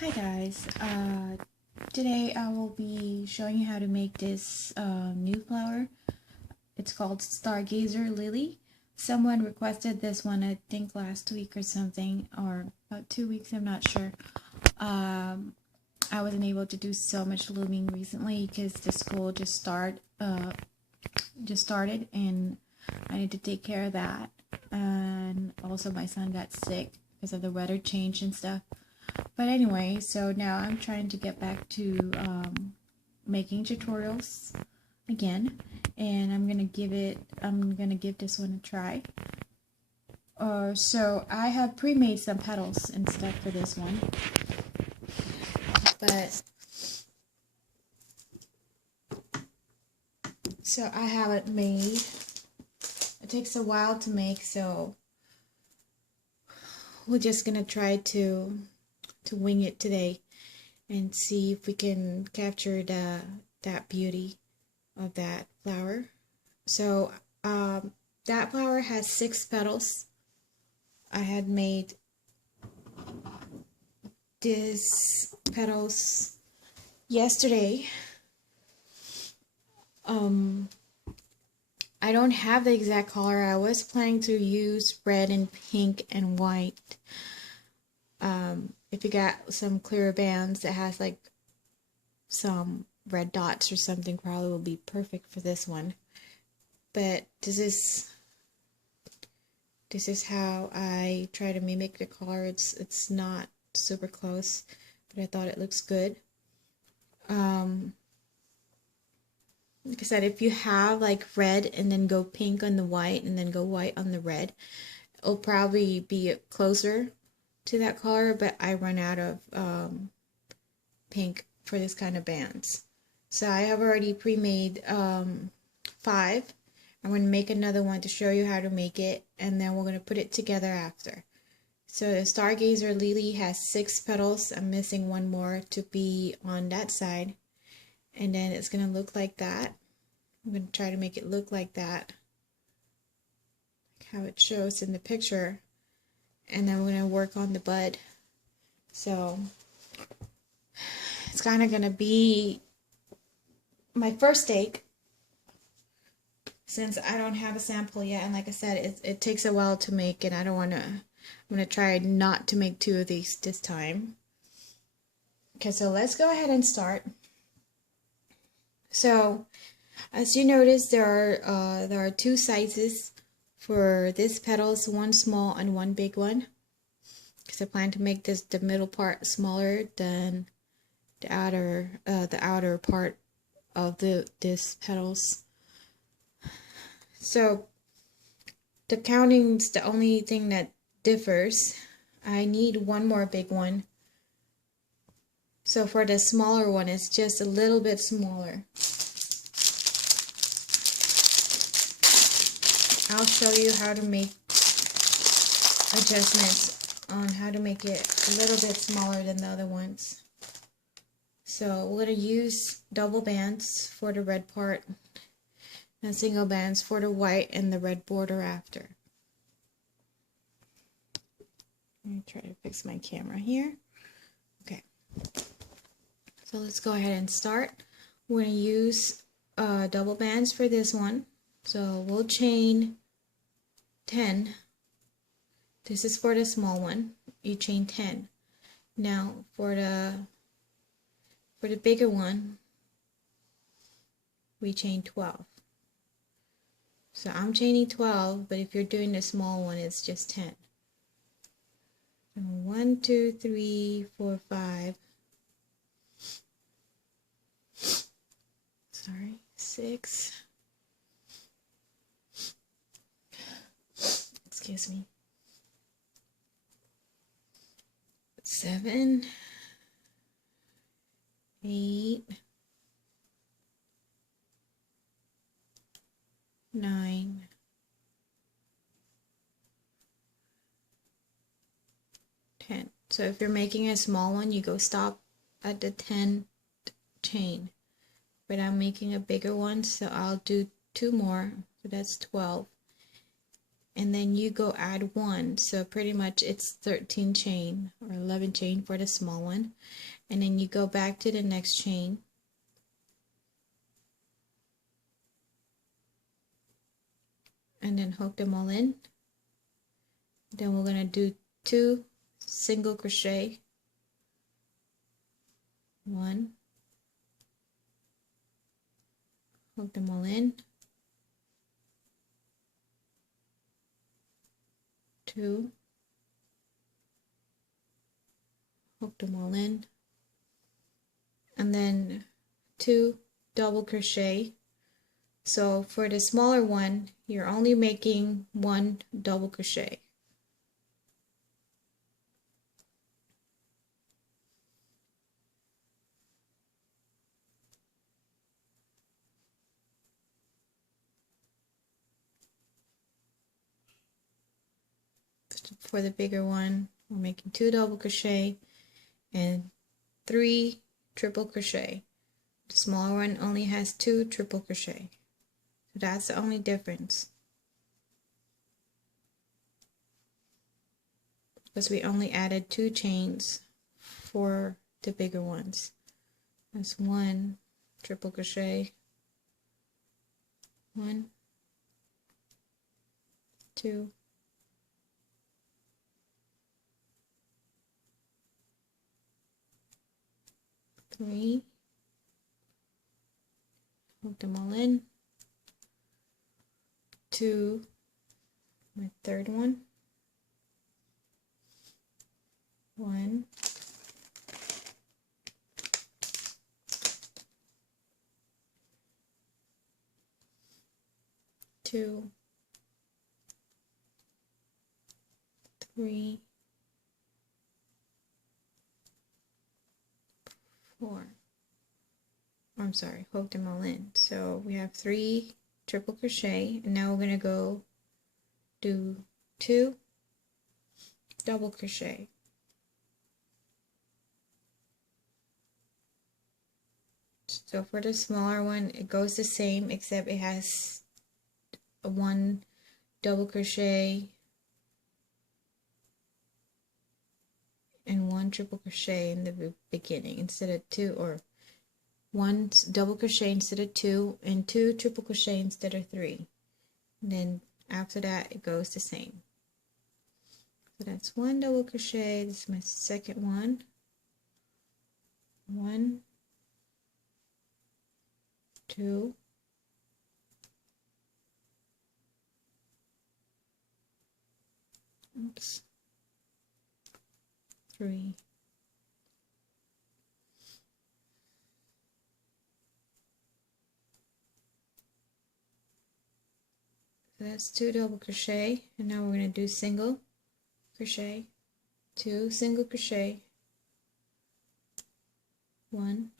Hi guys, today I will be showing you how to make this new flower. It's called Stargazer Lily. Someone requested this one, I think last week or something, or about 2 weeks, I'm not sure. I wasn't able to do so much looming recently because the school just started and I need to take care of that. And also my son got sick because of the weather change and stuff. But anyway, so now I'm trying to get back to making tutorials again, and I'm gonna give this one a try. So I have pre-made some petals and stuff for this one, but so I have it made. It takes a while to make, so we're just gonna try to wing it today and see if we can capture that beauty of that flower. So that flower has 6 petals. I had made these petals yesterday. I don't have the exact color. I was planning to use red and pink and white. If you got some clear bands that has like some red dots or something, probably will be perfect for this one. But this is how I try to mimic the color. It's not super close, but I thought it looks good. Like I said, if you have like red and then go pink on the white and then go white on the red, it'll probably be closer to that color, but I run out of pink for this kind of bands. So I have already pre-made 5. I'm going to make another one to show you how to make it, and then we're going to put it together after. So the Stargazer Lily has 6 petals. I'm missing one more to be on that side, and then it's going to look like that. I'm going to try to make it look like that, like how it shows in the picture, and then we're going to work on the bud. So it's kind of going to be my first take, since I don't have a sample yet, and like I said, it takes a while to make, and I'm gonna try not to make 2 of these this time. Okay, so let's go ahead and start. So as you notice, there are 2 sizes for this petals, one small and one big one, because I plan to make the middle part smaller than the outer part of this petals. So the counting's the only thing that differs. I need one more big one. So for the smaller one, it's just a little bit smaller. I'll show you how to make adjustments on how to make it a little bit smaller than the other ones. So we're going to use double bands for the red part and single bands for the white and the red border after. Let me try to fix my camera here. Okay. So let's go ahead and start. We're going to use double bands for this one. So we'll chain 10. This is for the small one. You chain 10. Now for the bigger one, we chain 12. So I'm chaining 12, but if you're doing the small one, it's just 10. 1, 2, 3, 4, 5. Sorry, 6. Excuse me. 7, 8, 9, 10. So if you're making a small one, you go stop at the 10th chain. But I'm making a bigger one, so I'll do 2 more. So that's 12. and then you go add 1, so pretty much it's 13 chain or 11 chain for the small one, and then you go back to the next chain and then hook them all in. Then we're going to do 2 single crochet, 1, hook them all in, 2, hook them all in, and then 2 double crochet. So for the smaller one, you're only making 1 double crochet. For the bigger one, we're making 2 double crochet and 3 triple crochet. The smaller one only has 2 triple crochet. So that's the only difference. Because we only added 2 chains for the bigger ones. That's 1 triple crochet, 1, 2, 3, hook them all in, 2, my third one, 1, 2, 3, 4. I'm sorry, hook them all in. So we have 3 triple crochet, and now we're going to go do 2 double crochet. So for the smaller one, it goes the same, except it has 1 double crochet and 1 triple crochet in the beginning instead of 2, or 1 double crochet instead of 2, and 2 triple crochet instead of 3. And then after that, it goes the same. So that's 1 double crochet. This is my second one. 1, 2, 3, 4. That's 2 double crochet, and now we're going to do single crochet, 2 single crochet, 1,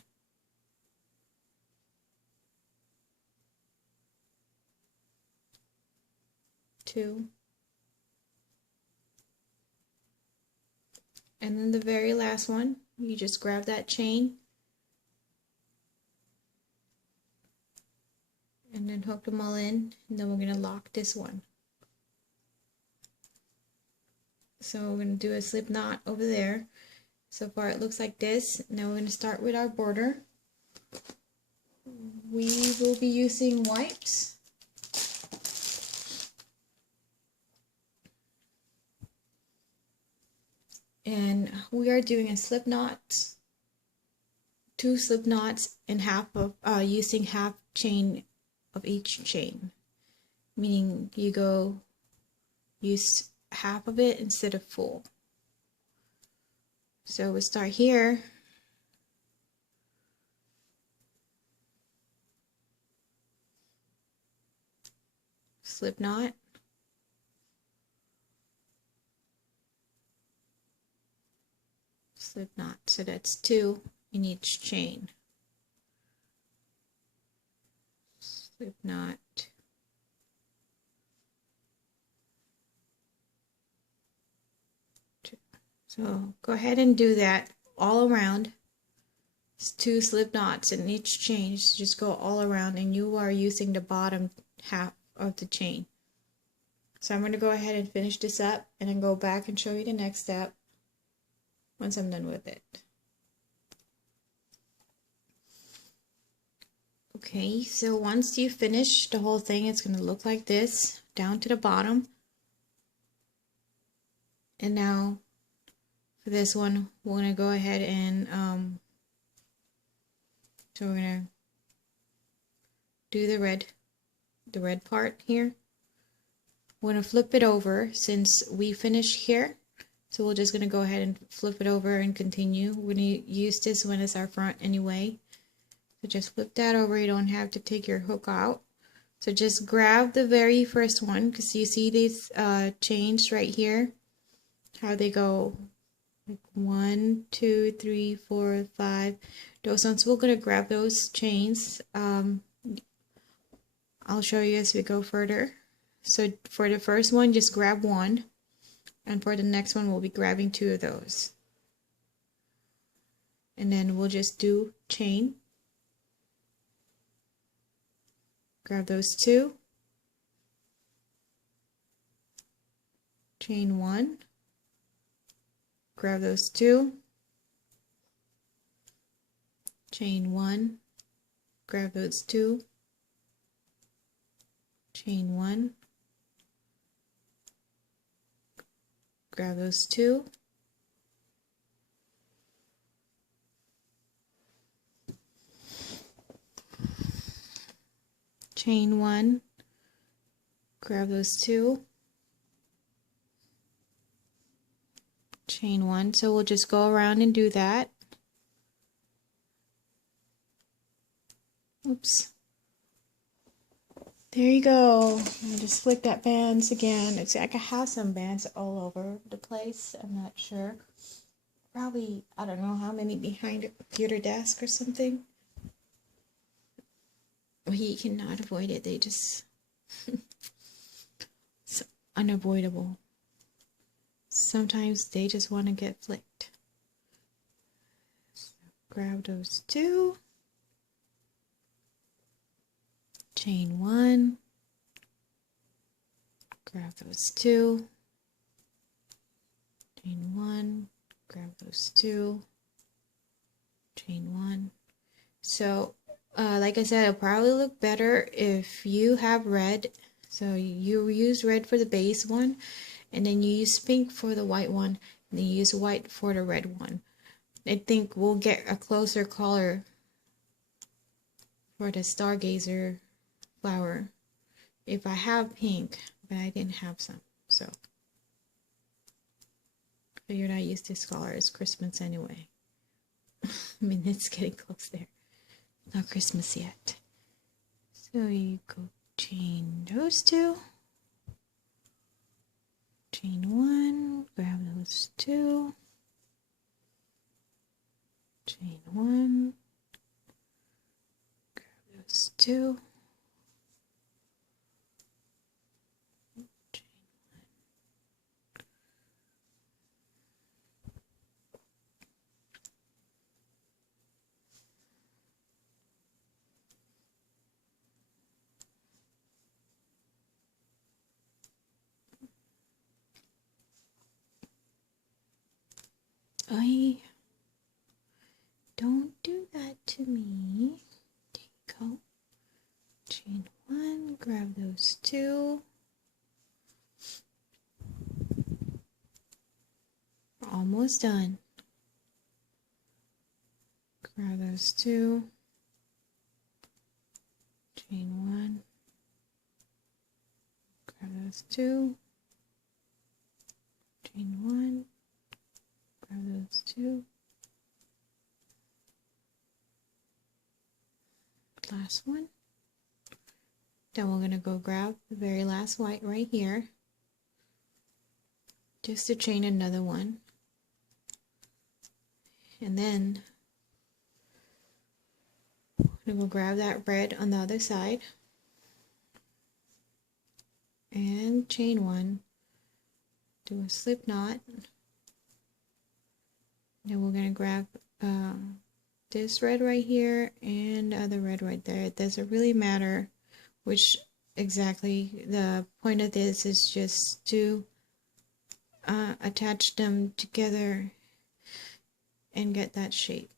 2, and then the very last one, you just grab that chain and then hook them all in, and then we're going to lock this one. So we're going to do a slip knot over there. So far it looks like this. Now we're going to start with our border. We will be using white. And we are doing a slip knot, 2 slip knots, and half of using half chain of each chain, meaning you go use half of it instead of full. So we start here, slip knot, slip knot, so that's 2 in each chain, slip knot, so go ahead and do that all around. It's 2 slip knots in each chain, so just go all around, and you are using the bottom half of the chain. So I'm going to go ahead and finish this up and then go back and show you the next step once I'm done with it. Okay, so once you finish the whole thing, it's going to look like this down to the bottom. And now for this one, we're going to go ahead and so we're going to do the red part here. We're going to flip it over since we finished here. So we're just going to go ahead and flip it over and continue. We're going to use this one as our front anyway. So just flip that over. You don't have to take your hook out. So just grab the very first one, because you see these chains right here, how they go like 1, 2, 3, 4, 5. Those ones, we're going to grab those chains. I'll show you as we go further. So for the first one, just grab one, and for the next one, we'll be grabbing 2 of those. And then we'll just do chain. Grab those 2. Chain 1. Grab those 2. Chain 1. Grab those 2. Chain 1. Grab those 2. Chain 1. Grab those 2. Chain 1. So we'll just go around and do that. Oops. There you go. I just flicked that bands again. It's like I have some bands all over the place. I'm not sure. Probably, I don't know how many behind a computer desk or something. He cannot avoid it. They just... it's unavoidable. Sometimes they just want to get flicked. So grab those 2. Chain 1. Grab those 2. Chain 1. Grab those 2. Chain 1. So, like I said, it'll probably look better if you have red. So you use red for the base one, and then you use pink for the white one, and then you use white for the red one. I think we'll get a closer color for the Stargazer flower if I have pink, but I didn't have some, so figured I use this color. It's Christmas anyway. I mean, it's getting close there. Not Christmas yet. So you go chain those 2. Chain 1, grab those 2. Chain 1, grab those 2. Don't do that to me. There you go. Chain 1, grab those 2. We're almost done. Grab those 2. Chain 1. Grab those 2. Chain 1. Grab those 2. Last one. Then we're going to go grab the very last white right here, just to chain another one. And then we're going to go grab that red on the other side and chain 1, do a slip knot. Then we're going to grab this red right here and the other red right there. It doesn't really matter which exactly. The point of this is just to attach them together and get that shape,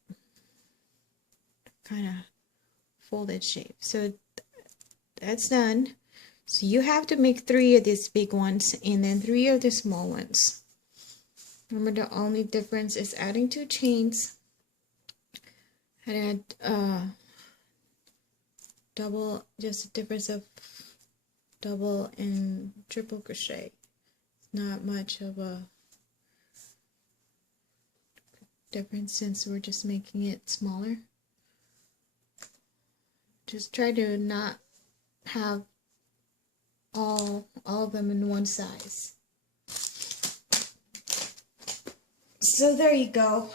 kind of folded shape. So that's done. So you have to make 3 of these big ones and then 3 of the small ones. Remember, the only difference is adding 2 chains and add double, just a difference of double and triple crochet. Not much of a difference since we're just making it smaller. Just try to not have all of them in one size. So there you go.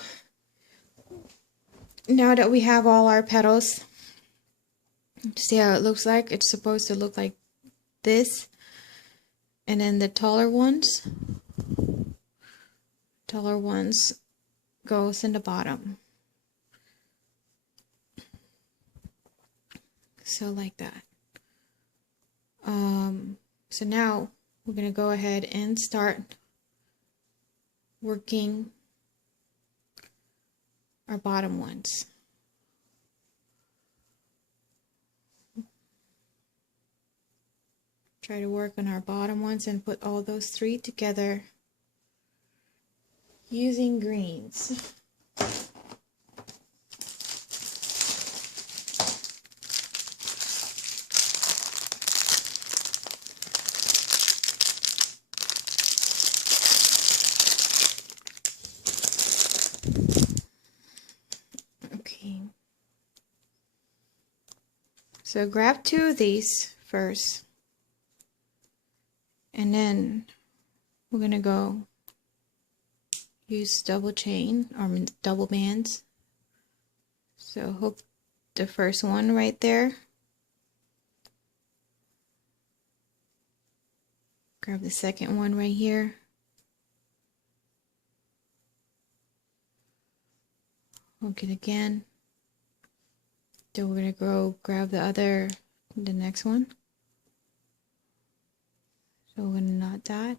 Now that we have all our petals, see how it looks like? It's supposed to look like this. And then the taller ones goes in the bottom. So like that. So now we're going to go ahead and start working our bottom ones. Try to work on our bottom ones and put all those 3 together using greens. Okay. So grab 2 of these first. And then we're going to go use double chain or double bands. So hook the first one right there. Grab the second one right here. Hook it again. Then we're going to go grab the next one. So we're going to knot that.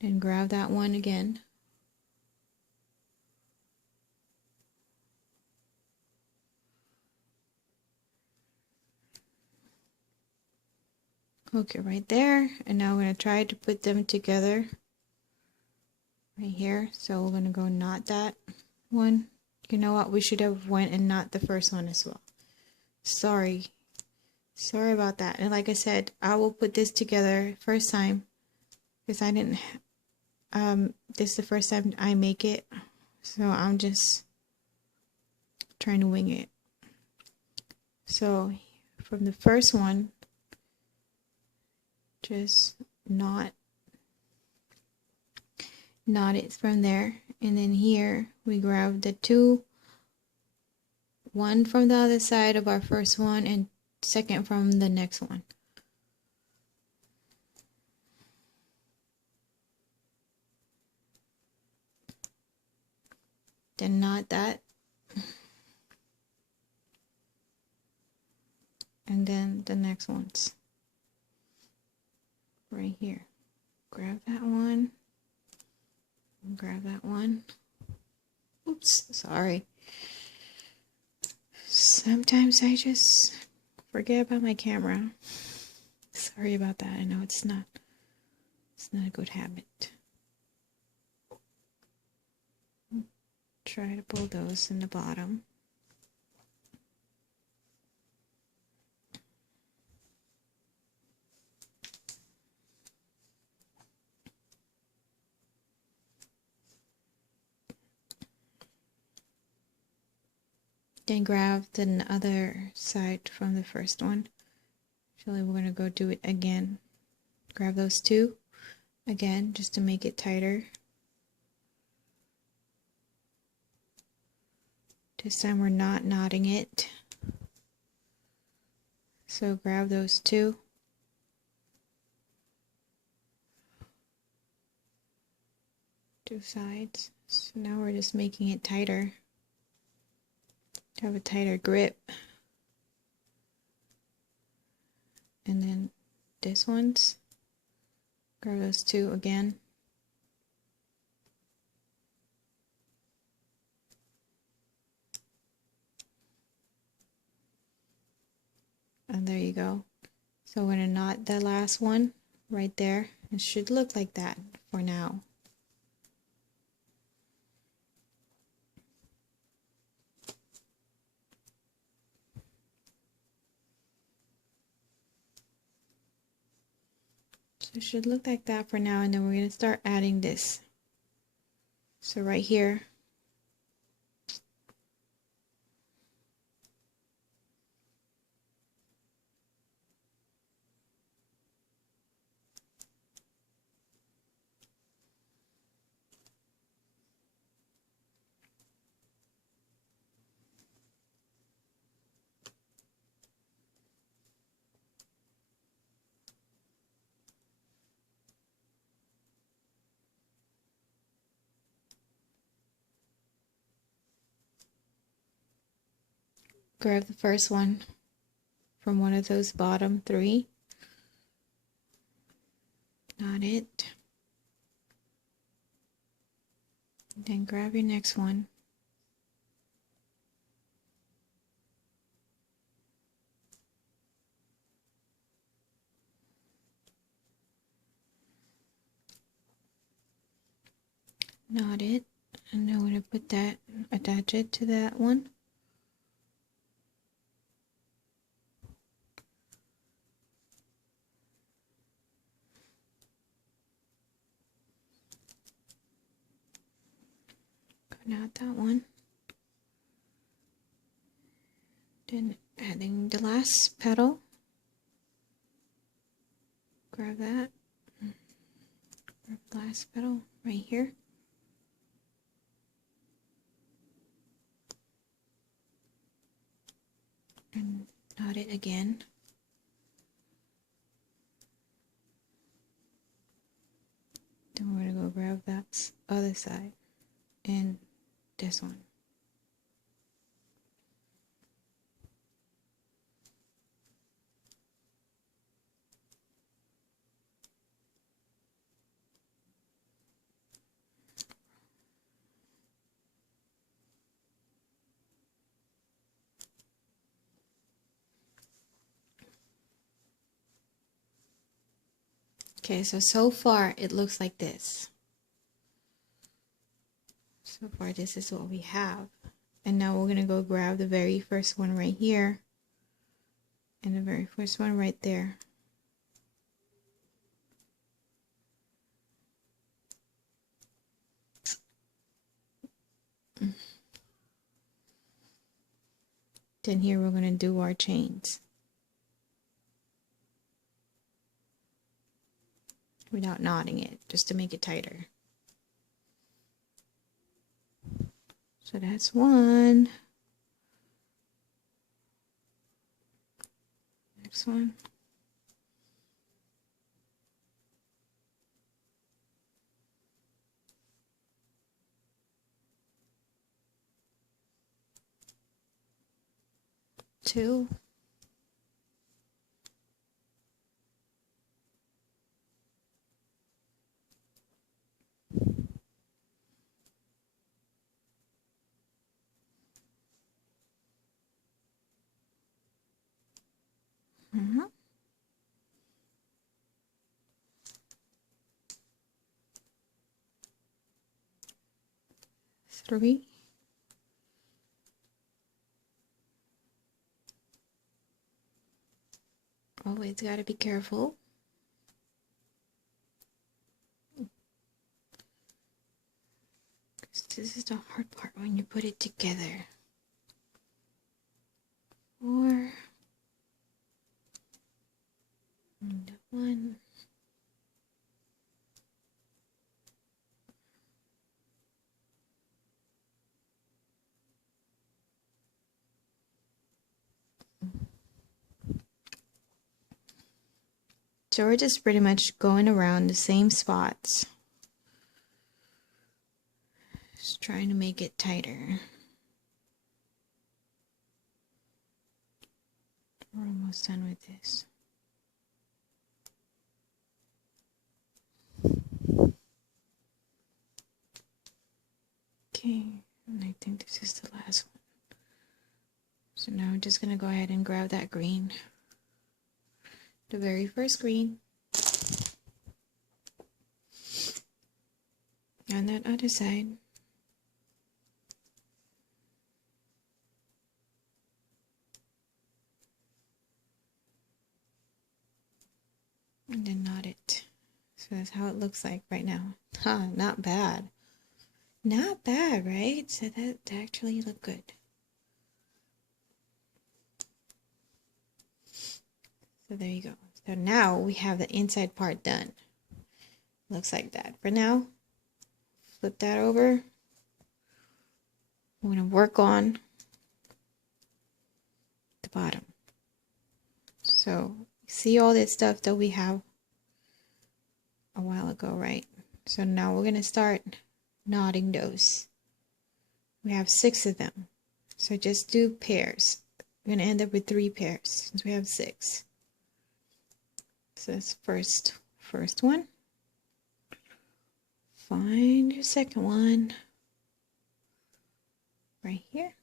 Then grab that one again. Hook it right there. And now we're going to try to put them together right here. So we're going to go knot that one. You know what? We should have went and knot the first one as well. Sorry about that. And like I said, I will put this together first time because I didn't this is the first time I make it, so I'm just trying to wing it. So from the first one, just knot it from there, and then here we grab the 2, one from the other side of our first one and second from the next one. Then knot that, and then the next ones right here. Grab that one, grab that one. Oops, sorry. Sometimes I just forget about my camera. Sorry about that. I know it's not a good habit. Try to pull those in the bottom. Then grab the other side from the first one. Actually, we're going to go do it again. Grab those 2 again just to make it tighter. This time we're not knotting it. So grab those 2. Two sides. So now we're just making it tighter. To have a tighter grip. and then this one's, grab those two again. And there you go. So we're gonna knot the last one right there. It should look like that for now. So it should look like that for now, and then we're gonna start adding this. So right here, grab the first one from one of those bottom three, knot it, then grab your next one, knot it, and then we're going to put that, attach it to that one. Knot that one. Then adding the last petal. Grab that. Grab the last petal right here. And knot it again. Then we're going to go grab that other side and this one. Okay, so far it looks like this. So far this is what we have. And now we're going to go grab the very first one right here and the very first one right there. Then here we're going to do our chains without knotting it, just to make it tighter. So that's one. Next one. Two. Three. Always gotta be careful. This is the hard part when you put it together. Four. And one. So we're just pretty much going around the same spots. Just trying to make it tighter. We're almost done with this. think this is the last one. So now I'm just gonna go ahead and grab that green, the very first green, on that other side. And then knot it. So that's how it looks like right now. Huh, not bad. Not bad, right? So that actually looked good. So there you go. So now we have the inside part done. Looks like that. For now, flip that over. We're going to work on the bottom. So see all that stuff that we have a while ago, right? So now we're going to start knotting those. We have 6 of them. So just do pairs. We're going to end up with 3 pairs since we have 6. So that's first one. Find your second one right here.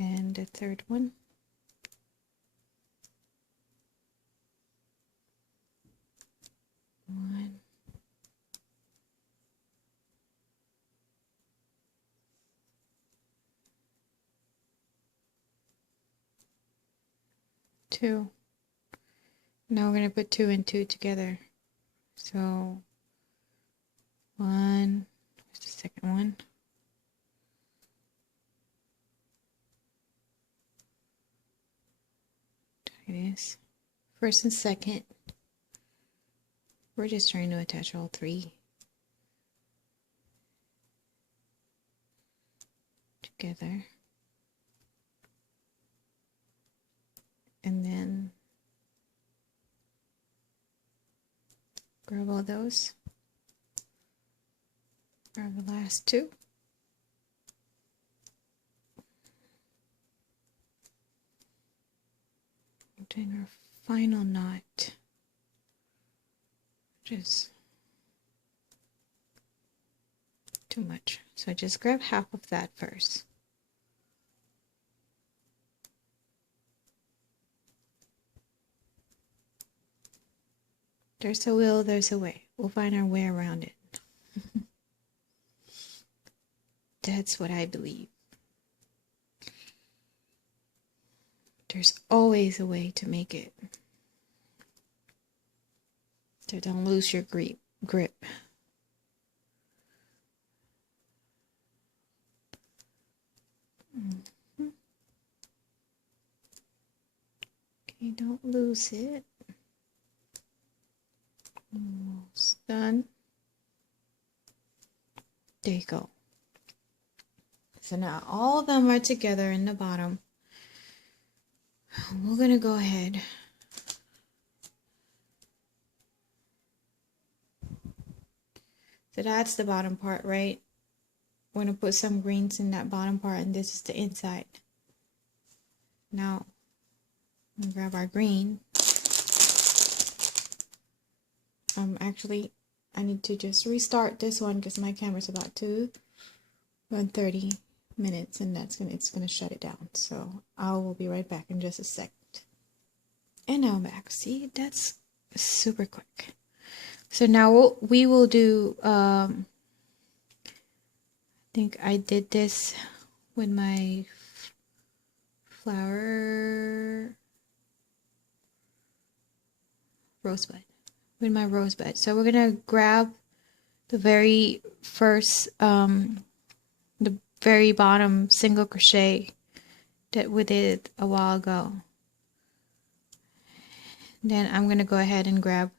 And the third one. One. 2. Now we're going to put 2 and 2 together. So 1, where's the second one? It is first and second. We're just trying to attach all 3 together. And then grab all those. Grab the last 2. Doing our final knot, which is too much. So just grab half of that first. There's a will, there's a way. We'll find our way around it. That's what I believe. There's always a way to make it. So don't lose your grip. Okay, don't lose it. Almost done. There you go. So now all of them are together in the bottom. We're going to go ahead. So that's the bottom part, right? We're going to put some greens in that bottom part, and this is the inside. Now, we'll grab our green. Actually, I need to just restart this one because my camera's about to run 30 minutes, and it's gonna shut it down. So I will be right back in just a second. And now I'm back. See, that's super quick. So now we will do. I think I did this with my flower rosebud. With my rosebud. So we're gonna grab the very first, the very bottom single crochet that we did a while ago. Then I'm gonna go ahead and grab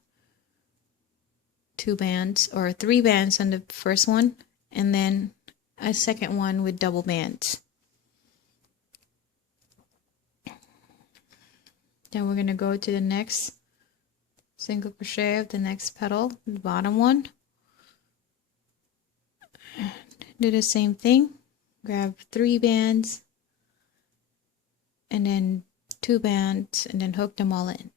2 bands or 3 bands on the first one, and then a second one with double bands. Then we're going to go to the next single crochet of the next petal, the bottom one. Do the same thing. Grab 3 bands and then 2 bands and then hook them all in.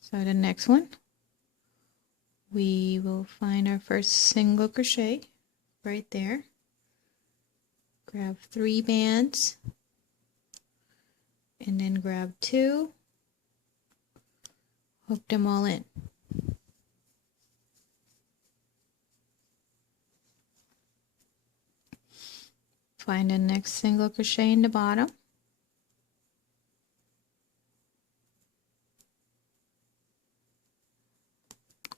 So the next one, we will find our first single crochet right there. Grab 3 bands and then grab 2, hook them all in. Find the next single crochet in the bottom.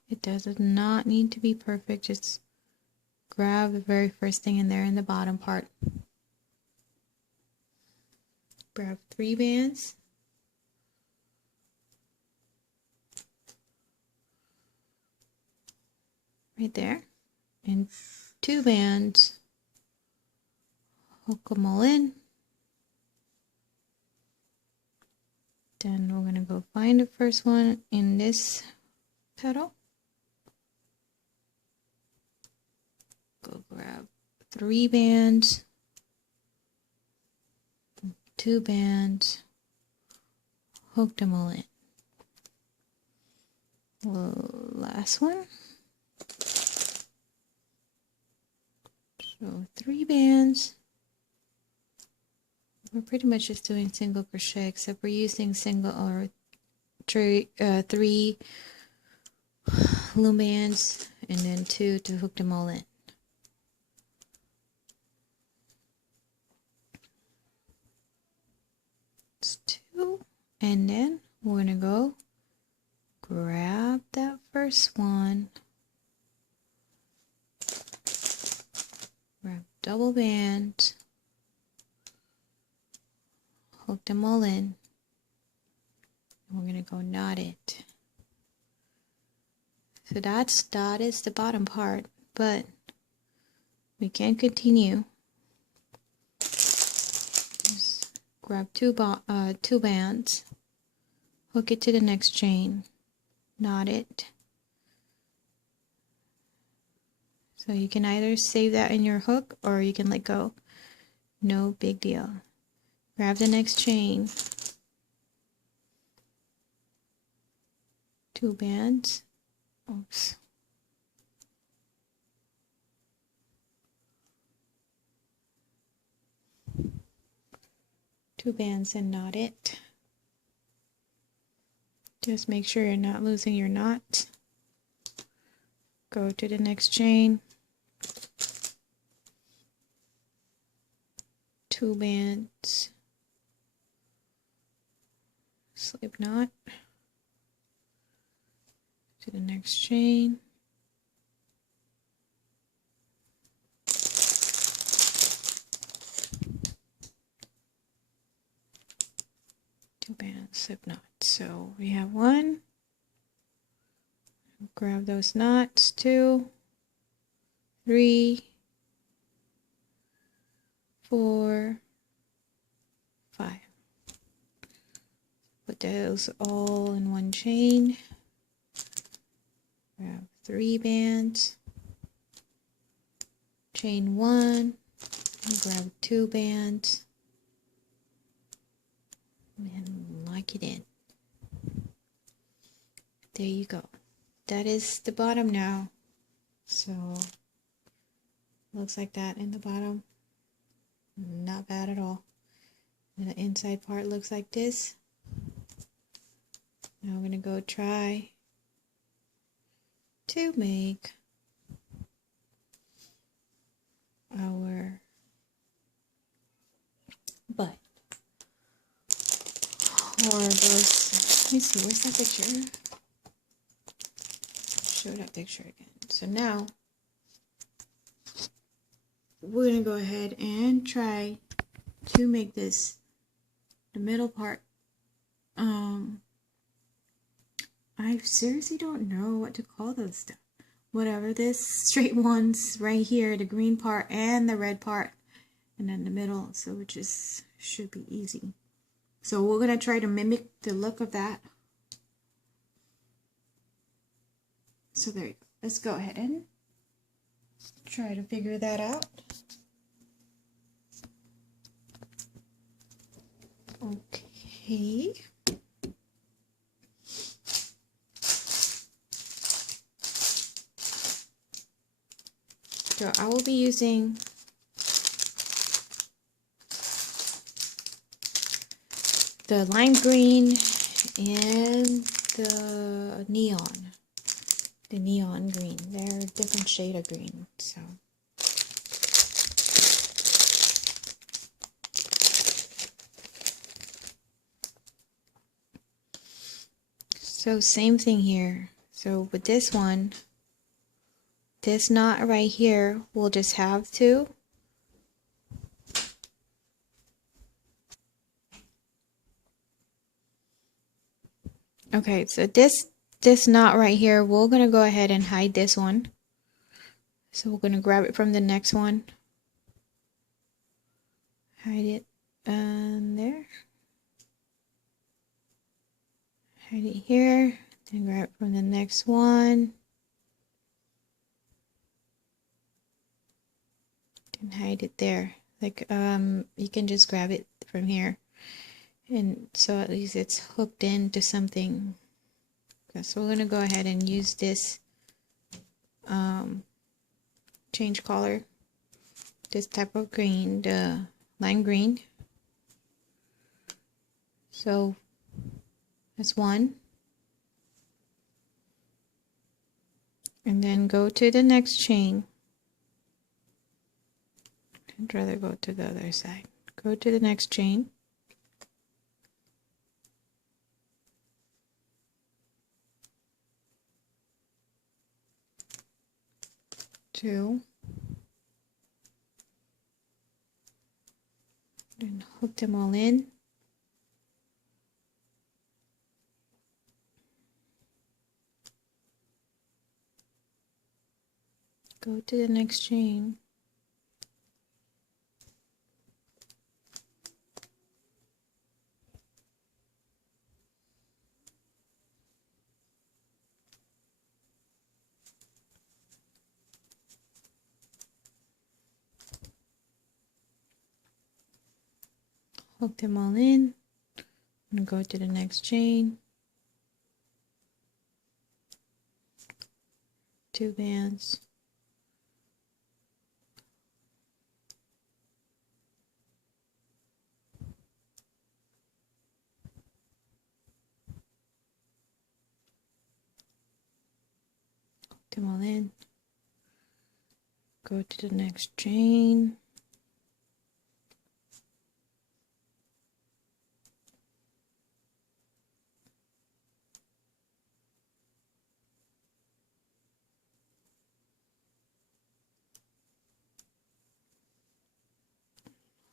It does not need to be perfect, just grab the very first thing in there in the bottom part. Grab 3 bands. Right there. And 2 bands. Hook them all in. Then we're going to go find the first one in this petal. Go grab 3 bands, 2 bands, hook them all in. Last one. So 3 bands. We're pretty much just doing single crochet, except we're using single or 3 loom bands and then 2 to hook them all in. It's 2, and then we're gonna go grab that first one, grab double band, hook them all in, and we're gonna go knot it. So that is the bottom part, but we can continue. Just grab 2 bands, hook it to the next chain, knot it. So you can either save that in your hook or you can let go. No big deal. Grab the next chain, 2 bands. Oops. Two bands and knot it. Just make sure you're not losing your knot. Go to the next chain, 2 bands, slip knot, to the next chain, two bands, slip knot. So we have 1, grab those knots, 2, 3, 4, 5. Put those all in one chain. Grab 3 bands, chain 1, grab 2 bands, and lock it in. There you go. That is the bottom now. So looks like that in the bottom. Not bad at all. And the inside part looks like this. Now we're going to go try to make our butt. Or those, let me see, where's that picture? Show that picture again. So now we're going to go ahead and try to make this the middle part. I seriously don't know what to call those stuff. Whatever, this straight ones right here, the green part and the red part, and then the middle, so it just should be easy. So we're going to try to mimic the look of that. So there you go. Let's go ahead and try to figure that out. Okay. So I will be using the lime green and the neon. The neon green. They're a different shade of green. So same thing here. So with this one, this knot right here, we'll just have to okay, so this knot right here, we're gonna go ahead and hide this one. So we're gonna grab it from the next one, hide it there, hide it here, then grab it from the next one, and hide it there. Like you can just grab it from here, and so at least it's hooked into something. Okay, so we're gonna go ahead and use this change color, this type of green, the lime green. So that's one, and then go to the next chain. I'd rather go to the other side. Go to the next chain. Two. And hook them all in. Go to the next chain. Hook them all in. And go to the next chain. 2 bands. Hook them all in. Go to the next chain.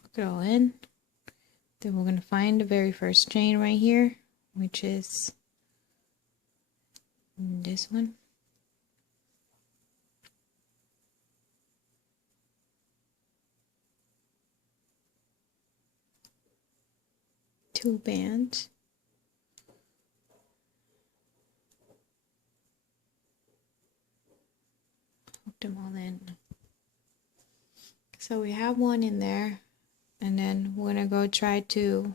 Hook it all in. Then we're going to find the very first chain right here, which is this one. Two bands. Hook them all in. So we have one in there, and then we're gonna go try to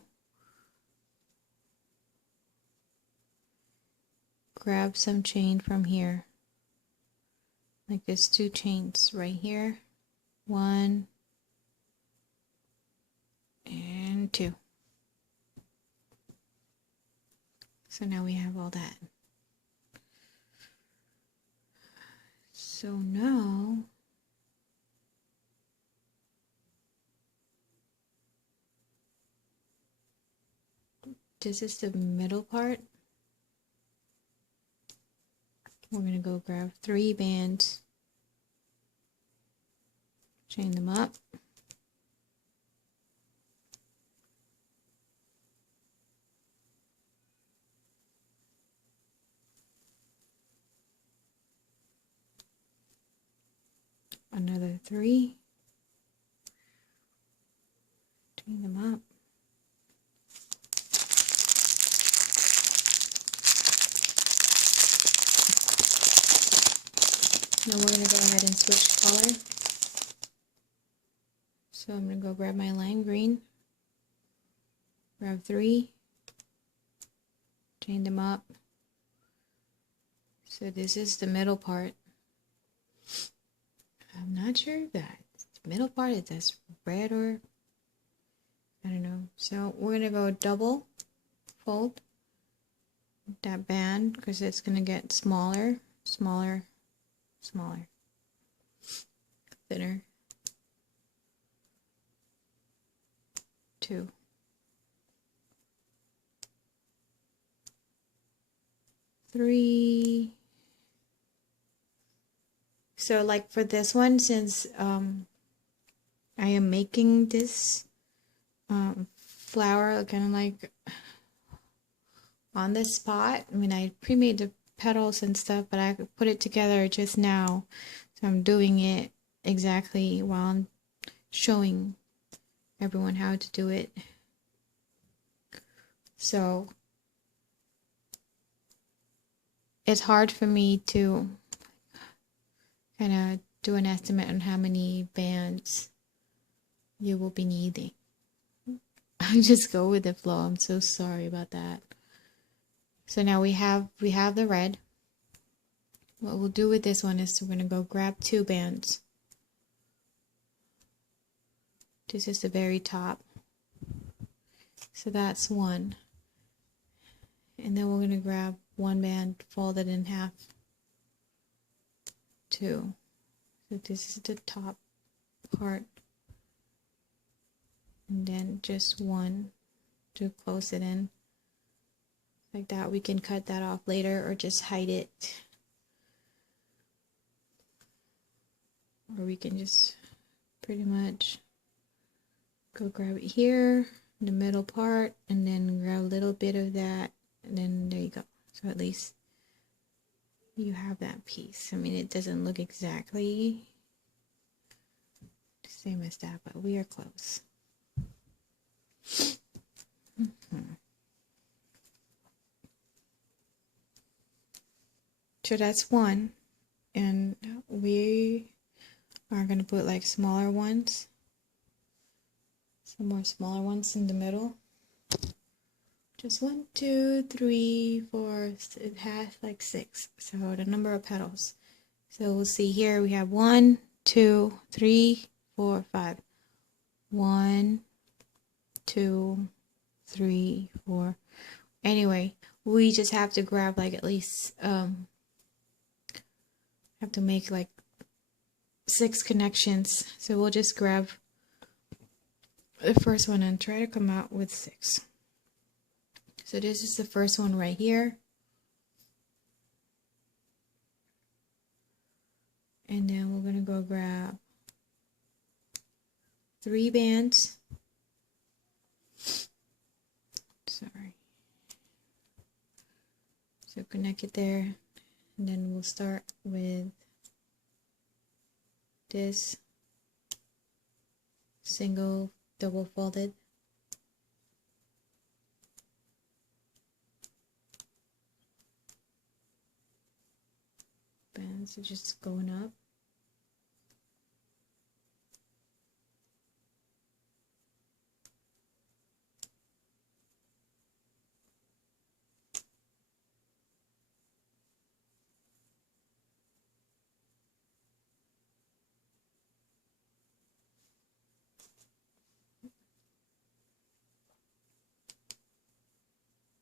grab some chain from here. Like there's 2 chains right here. 1 and 2. So now we have all that. So now this is the middle part. We're going to go grab 3 bands, chain them up. Another 3, chain them up. Now we're going to go ahead and switch color. So I'm going to go grab my lime green, grab 3, chain them up. So this is the middle part. I'm not sure if that's the middle part, if that's red or I don't know. So we're going to go double fold that band because it's going to get smaller, smaller, smaller, thinner. 2. Three. So like for this one, since I am making this flower kind of like on the spot. I mean, I pre-made the petals and stuff, but I put it together just now. So I'm doing it exactly while I'm showing everyone how to do it. So it's hard for me to kind of do an estimate on how many bands you will be needing. I just go with the flow. I'm so sorry about that. So now we have the red. What we'll do with this one is we're going to go grab 2 bands. This is the very top. So that's 1. And then we're going to grab 1 band, fold it in half. 2. So this is the top part. And then just 1 to close it in. Like that. We can cut that off later or just hide it. Or we can just pretty much go grab it here, the middle part, and then grab a little bit of that, and then there you go. So at least you have that piece. I mean, it doesn't look exactly the same as that, but we are close. So that's 1, and we are going to put like smaller ones, some more smaller ones in the middle. Just 1, 2, 3, 4, it has like 6. So the number of petals. So we'll see here we have 1, 2, 3, 4, 5. 1, 2, 3, 4. Anyway, we just have to grab like at least have to make like 6 connections. So we'll just grab the first one and try to come out with 6. So this is the first one right here. And then we're going to go grab 3 bands. Sorry. So connect it there. And then we'll start with this single double folded. Bands are just going up.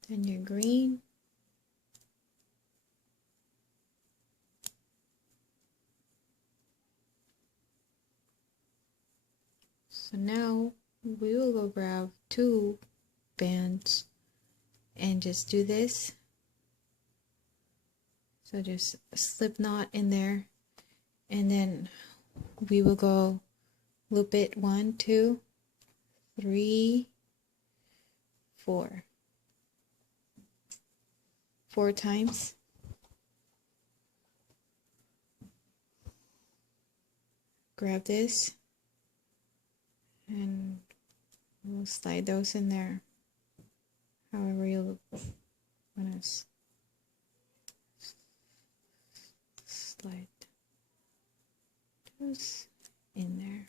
Then your green. So now we will go grab 2 bands and just do this. So just a slip knot in there, and then we will go loop it 1, 2, 3, 4. 4 times. Grab this and we'll slide those in there however you want to slide. goes in there.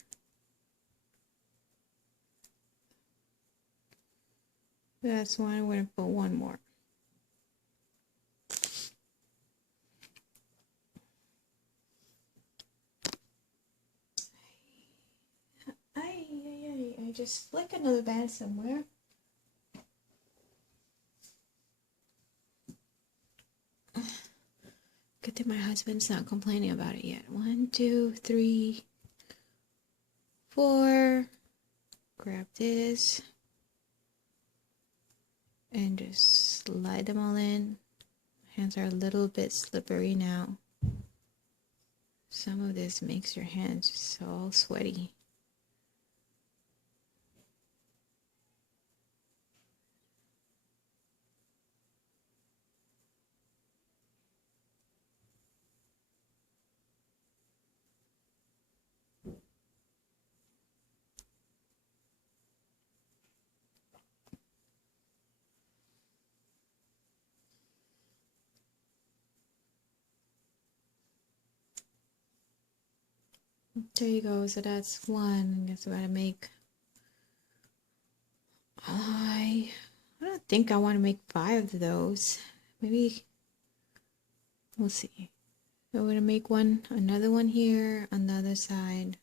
That's one. I'm going to put one more. I just flick another band somewhere. Good thing my husband's not complaining about it yet. 1, 2, 3, 4. Grab this and just slide them all in. Hands are a little bit slippery now. Some of this makes your hands so sweaty. There you go. So that's one. I guess I gotta make. I don't think I want to make 5 of those. Maybe we'll see. So we're gonna make another one here on the other side.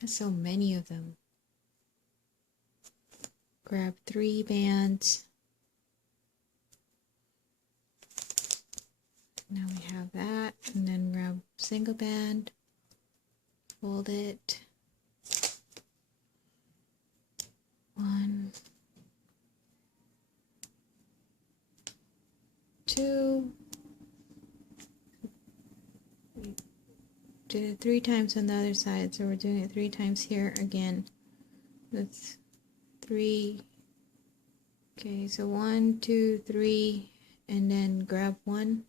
There's so many of them. Grab 3 bands. Now we have that, and then grab single band, fold it. 1, 2. We did it 3 times on the other side, so we're doing it 3 times here again. That's 3. Okay, so 1, 2, 3, and then grab one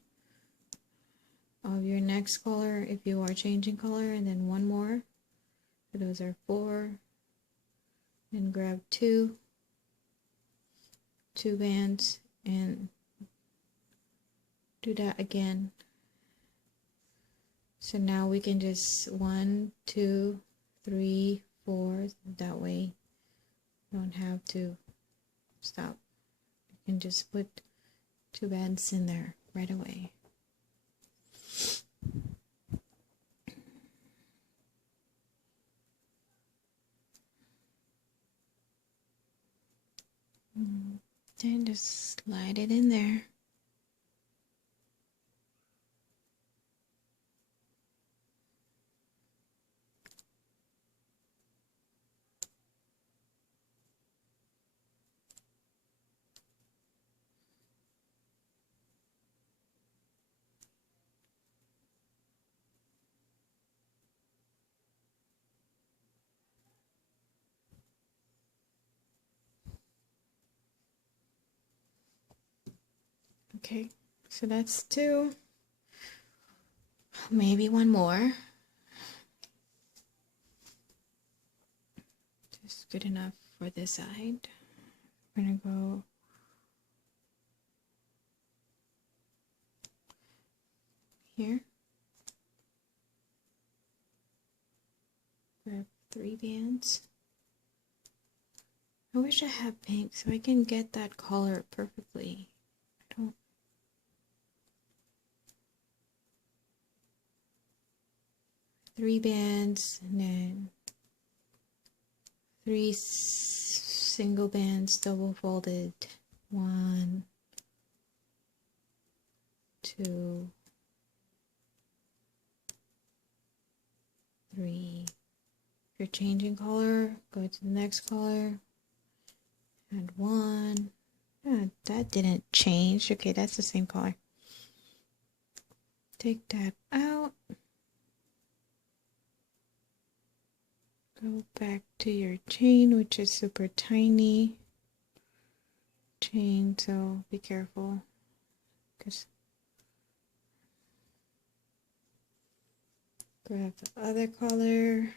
of your next color if you are changing color, and then one more. So those are 4. Then grab 2 bands and do that again. So now we can just 1, 2, 3, 4. That way you don't have to stop. You can just put 2 bands in there right away. Then just slide it in there. Okay, so that's 2. Maybe one more. Just good enough for this side. We're gonna go here. Grab 3 bands. I wish I had pink so I can get that color perfectly. I don't. 3 bands and then 3 single bands double folded. 1, 2, 3. If you're changing color, go to the next color. Add 1. That didn't change. Okay, that's the same color. Take that out. Go back to your chain, which is super tiny chain, so be careful. Because grab the other color.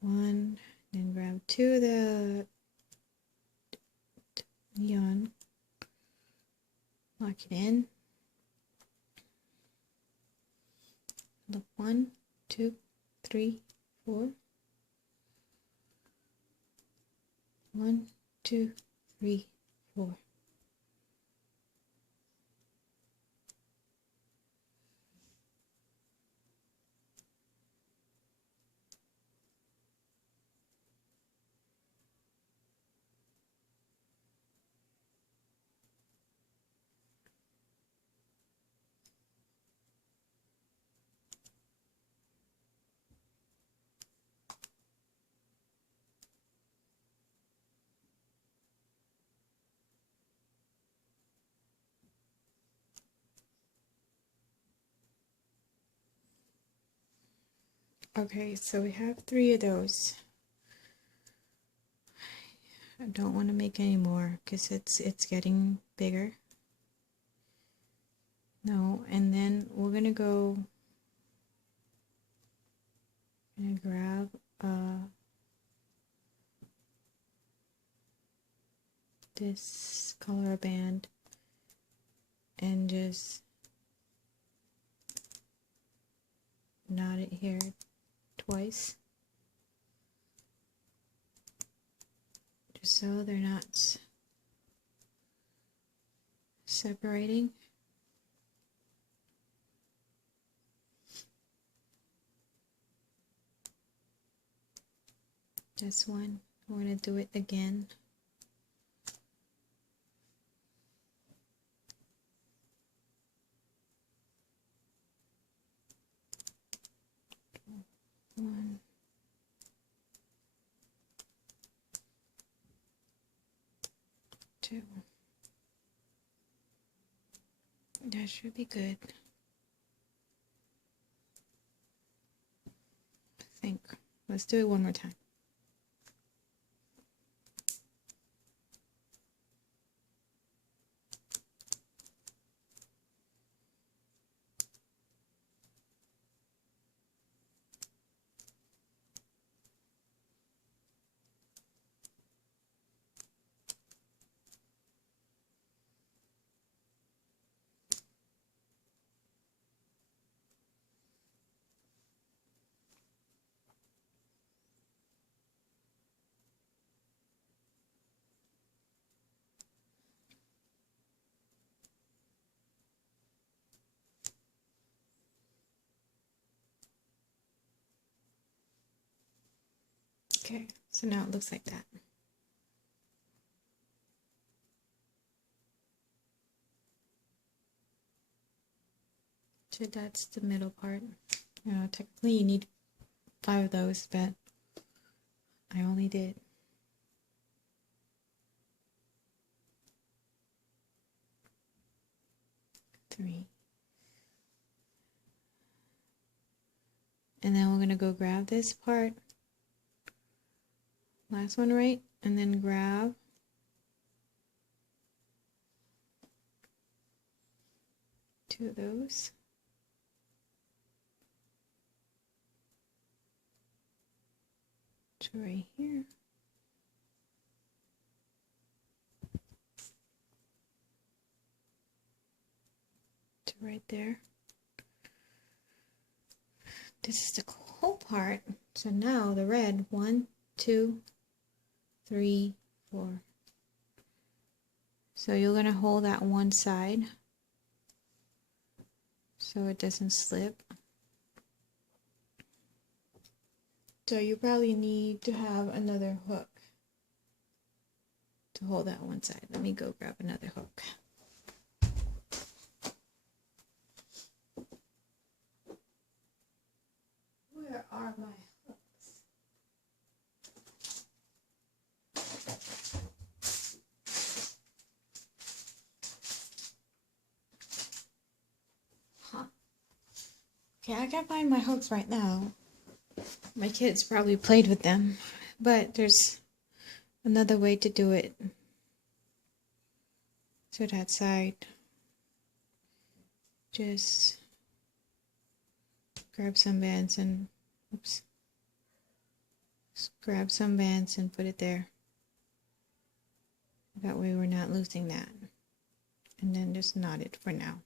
1, then grab 2 of the neon. Lock it in. Look, 1, 2, 3, 4. 1, 2, 3, 4. Okay, so we have 3 of those. I don't want to make any more because it's getting bigger. No, and then we're gonna grab this color band and just knot it here twice, just so they're not separating. This one, we're going to do it again. One, two. That should be good. I think. Let's do it one more time. Okay, so now it looks like that. So that's the middle part. Technically you need 5 of those, but I only did 3. And then we're going to go grab this part, last one, right? And then grab two of those. To right here. To right there. This is the whole part. So now the red, 1, 2, 3, 4. So you're going to hold that one side so it doesn't slip. So you probably need to have another hook to hold that one side. Let me go grab another hook. Where are my hooks? Huh. Okay, I can't find my hooks right now. My kids probably played with them, but there's another way to do it. So that side, just grab some bands and, oops, just grab some bands and put it there. That way we're not losing that. And then just knot it for now.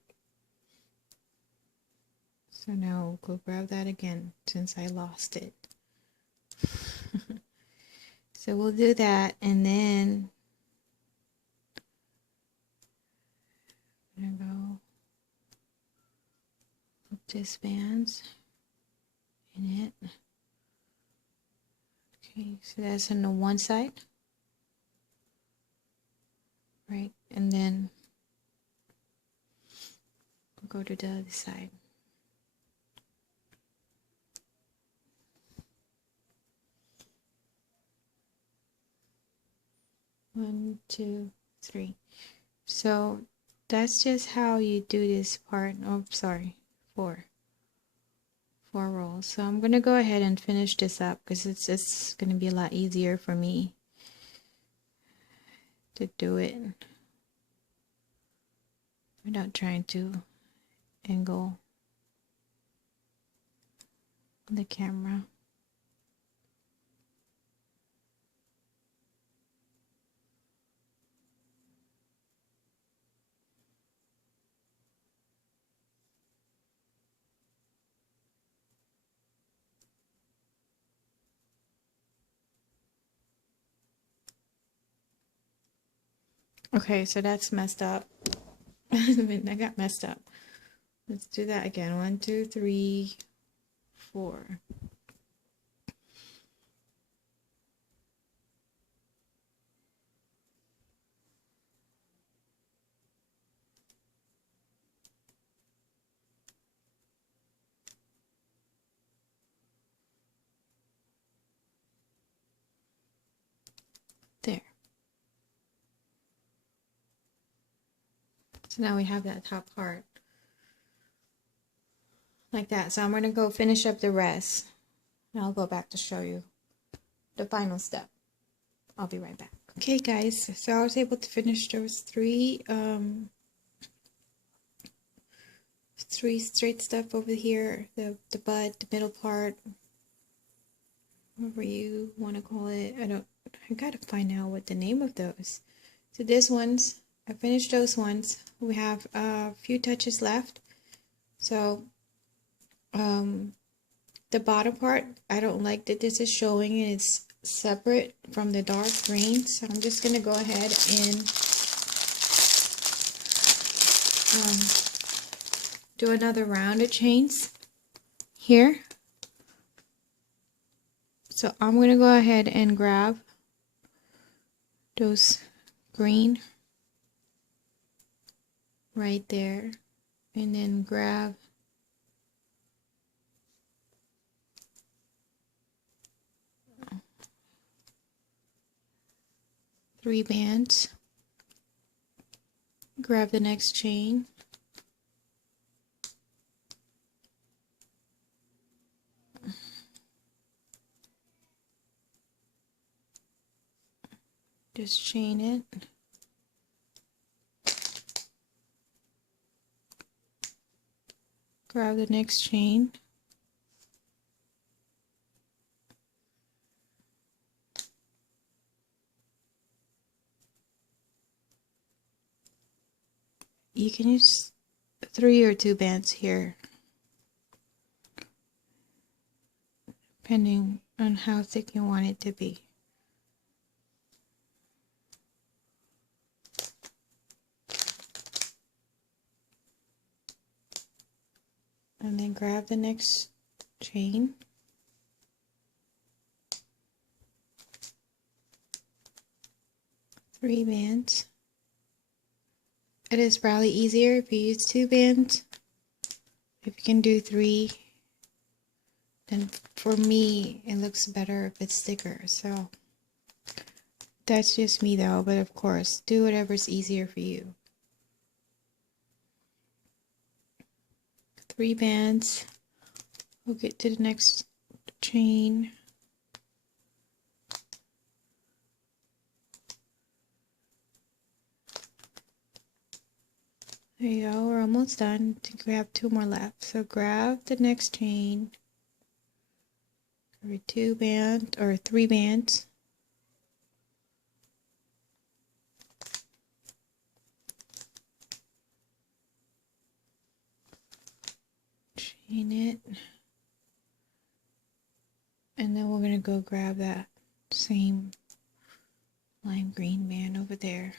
So now go grab that again since I lost it. So we'll do that, and then I'm gonna go up this bands in it. Okay, so that's on the one side, right? And then we'll go to the other side. One, two, three. So that's just how you do this part. Oh, sorry, four rolls. So I'm gonna go ahead and finish this up because it's gonna be a lot easier for me to do it without trying to angle the camera. Okay, so that's messed up. I got messed up. Let's do that again. 1, 2, 3, 4. There. So now we have that top part like that. So I'm going to go finish up the rest, and I'll go back to show you the final step. I'll be right back. Okay guys, so I was able to finish those three straight stuff over here, the butt, the middle part, whatever you want to call it. I gotta find out what the name of those. So this ones, I finished those ones. We have a few touches left. So the bottom part, I don't like that this is showing and it's separate from the dark green. So I'm just gonna go ahead and do another round of chains here. So I'm gonna go ahead and grab those green right there, and then grab three bands, grab the next chain, just chain it, grab the next chain, you can use 3 or 2 bands here depending on how thick you want it to be. And then grab the next chain, three bands. It is probably easier if you use 2 bands. If you can do 3, then for me it looks better if it's thicker. So that's just me though, but of course do whatever's easier for you. 3 bands. We'll get to the next chain. There you go, we're almost done. I think we have 2 more left. So grab the next chain. Or 2 bands or 3 bands. in it. And then we're going to go grab that same lime green band over there.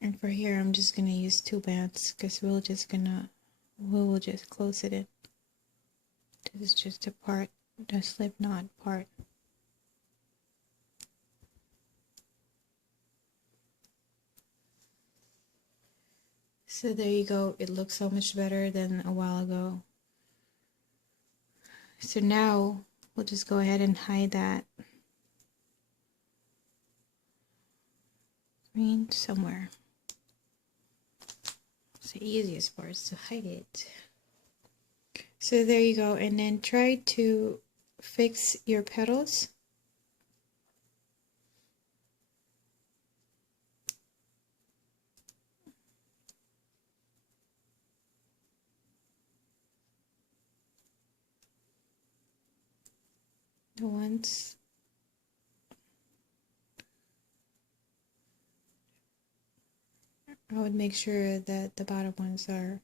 And for here, I'm just going to use 2 bands because we'll just close it in. This is just a part, the slip knot part. So there you go. It looks so much better than a while ago. So now we'll just go ahead and hide that green somewhere. It's the easiest part is to hide it. So there you go, and then try to fix your petals. The ones I would make sure that the bottom ones are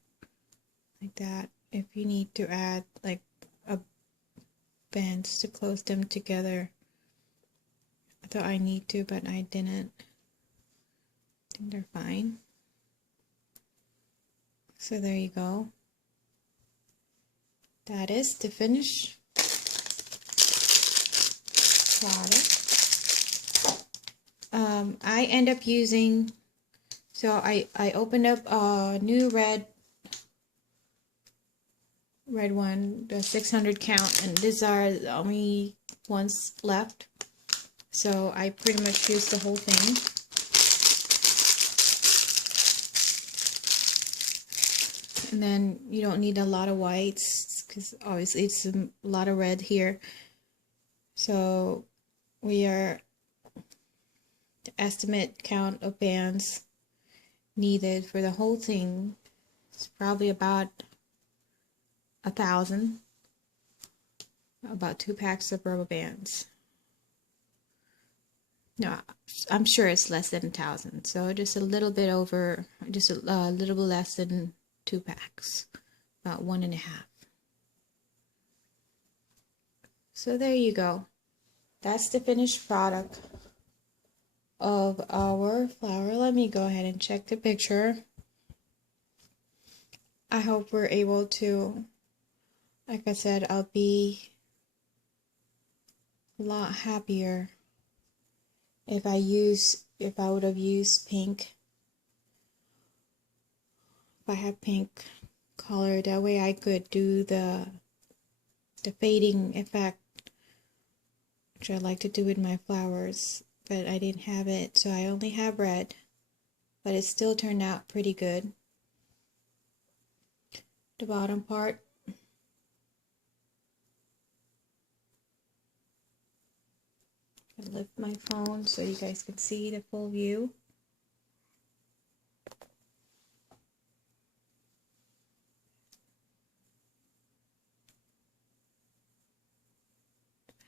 like that. If you need to add like a bands to close them together, I thought I need to, but I didn't. I think they're fine. So there you go. That is the finished product. I end up using, so I opened up a new red one, the 600 count, and these are the only ones left. So I pretty much used the whole thing. And then you don't need a lot of whites because obviously it's a lot of red here. So we are, the estimate count of bands needed for the whole thing is probably about 1,000. About 2 packs of rubber bands. No, I'm sure it's less than 1,000. So just a little bit over, just a little bit less than 2 packs. About 1.5. So there you go. That's the finished product of our flower. Let me go ahead and check the picture. I hope we're able to, like I said, I'll be a lot happier if I would have used pink. If I had pink color, that way I could do the fading effect, which I like to do with my flowers, but I didn't have it, so I only have red, but it still turned out pretty good. The bottom part, I lift my phone so you guys can see the full view.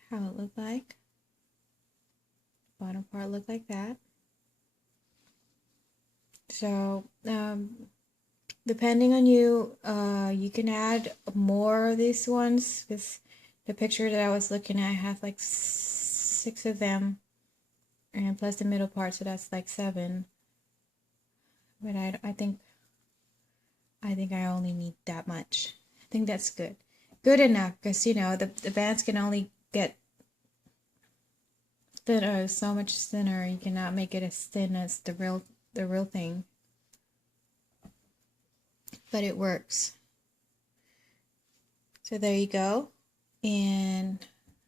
How it looked like. Bottom part looked like that. So depending on you, you can add more of these ones, because the picture that I was looking at has like 6 of them, and plus the middle part, so that's like 7. But I think I only need that much. I think that's good enough, because you know the bands can only get thinner, so much thinner. You cannot make it as thin as the real thing, but it works. So there you go. And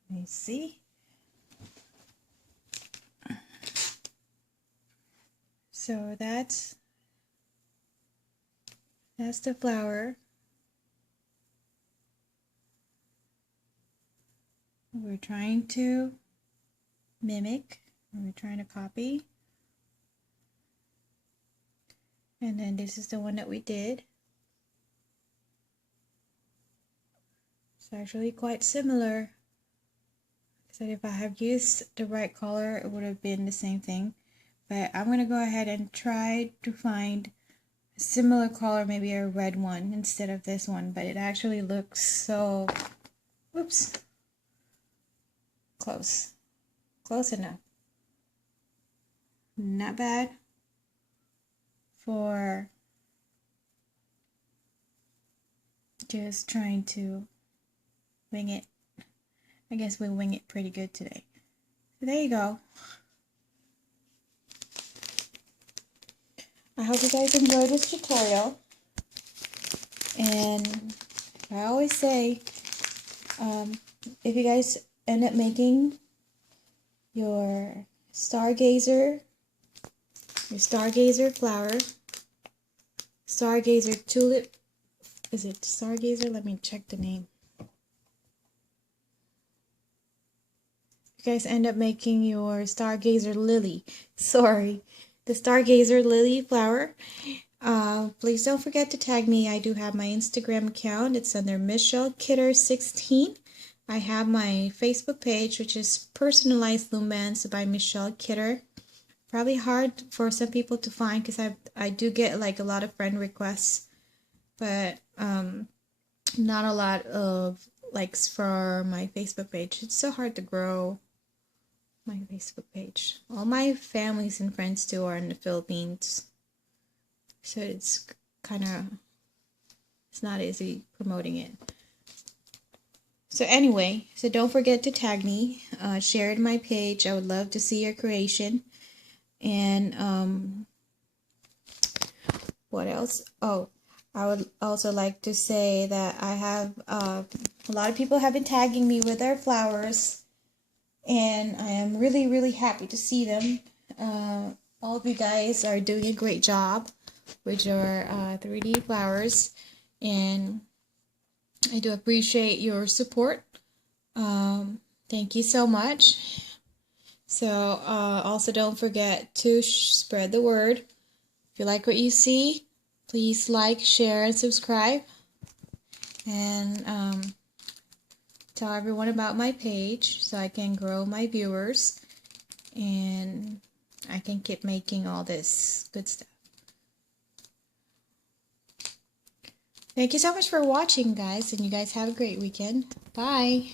let me see. So that's the flower. We're trying to mimic, we're trying to copy. And then this is the one that we did. It's actually quite similar. So if I have used the right color, it would have been the same thing. But I'm going to go ahead and try to find a similar color, maybe a red one instead of this one, but it actually looks so, oops, close enough, not bad for just trying to wing it. I guess we wing it pretty good today. So there you go. I hope you guys enjoyed this tutorial. And I always say, if you guys end up making your Stargazer flower, Stargazer tulip, is it Stargazer? Let me check the name. If you guys end up making your Stargazer lily, sorry, the Stargazer lily flower, please don't forget to tag me. I do have my Instagram account. It's under Michelle Kidder 16. I have my Facebook page, which is Personalized Loom Bands by Michelle Kidder. Probably hard for some people to find because I do get like a lot of friend requests, but not a lot of likes for my Facebook page. It's so hard to grow my Facebook page. All my families and friends too are in the Philippines, so it's not easy promoting it. So anyway, so don't forget to tag me, share it on my page. I would love to see your creation. And what else? Oh, I would also like to say that I have a lot of people have been tagging me with their flowers, and I am really, really happy to see them. All of you guys are doing a great job with your 3D flowers, and I do appreciate your support. Thank you so much. So also don't forget to spread the word. If you like what you see, please like, share, and subscribe. And tell everyone about my page so I can grow my viewers and I can keep making all this good stuff. Thank you so much for watching, guys, and you guys have a great weekend. Bye!